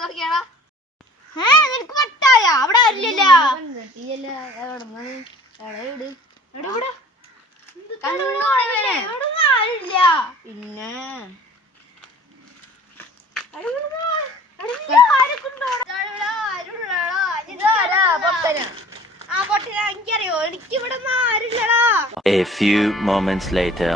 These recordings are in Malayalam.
നോക്കിയാടാ നിനക്ക് പട്ടായ അവിടെ അല്ലല്ല പിന്നെ എനിക്കറിയോ എനിക്ക് ഇവിടെ ആരില്ലടാ. A few moments later.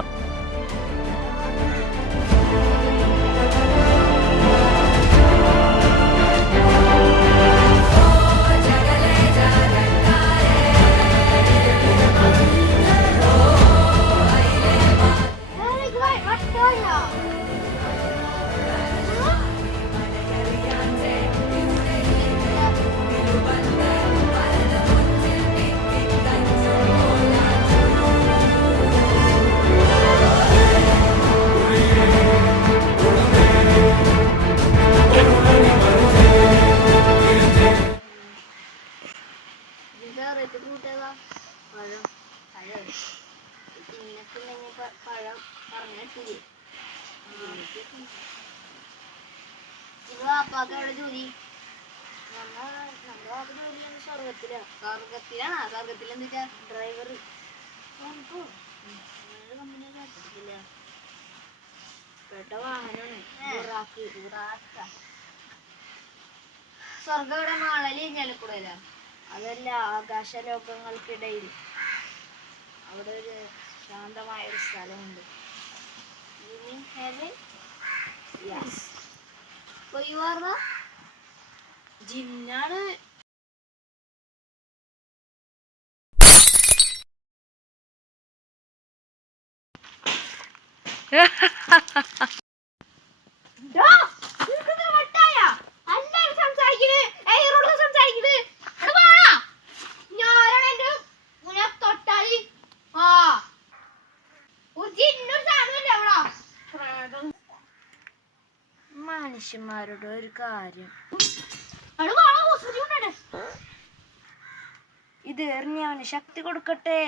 അവിടെ ജോലി സ്വർഗത്തിലാണ് എന്താ ഡ്രൈവർ സ്വർഗം ഇവിടെ മാളലി കഴിഞ്ഞാലക്കൂടല്ല, അതല്ല ആകാശലോകങ്ങൾക്കിടയിൽ അവിടെ ഒരു ശാന്തമായ ഒരു സ്ഥലമുണ്ട്. ജിന്നാണ്. മനുഷ്യന്മാരുടെ ഒരു കാര്യം, ഇത് എറിഞ്ഞ് അവന് ശക്തി കൊടുക്കട്ടെ.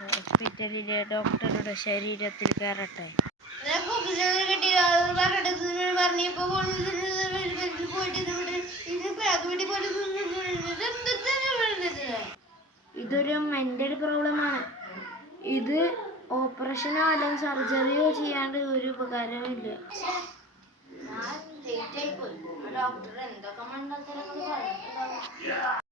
ഹോസ്പിറ്റലിലെ ഡോക്ടറുടെ ശരീരത്തിൽ കയറട്ടെ. ഇതൊരു മെന്റൽ പ്രോബ്ലമാണ്. ഇത് ഓപ്പറേഷനോ അല്ലെങ്കിൽ സർജറിയോ ചെയ്യാണ്ട് ഒരു ഉപകാരമില്ല. ഡോക്ടർ എന്തൊക്കെ മണ്ടത്തരങ്ങൾ പറഞ്ഞിട്ടുണ്ടാവും.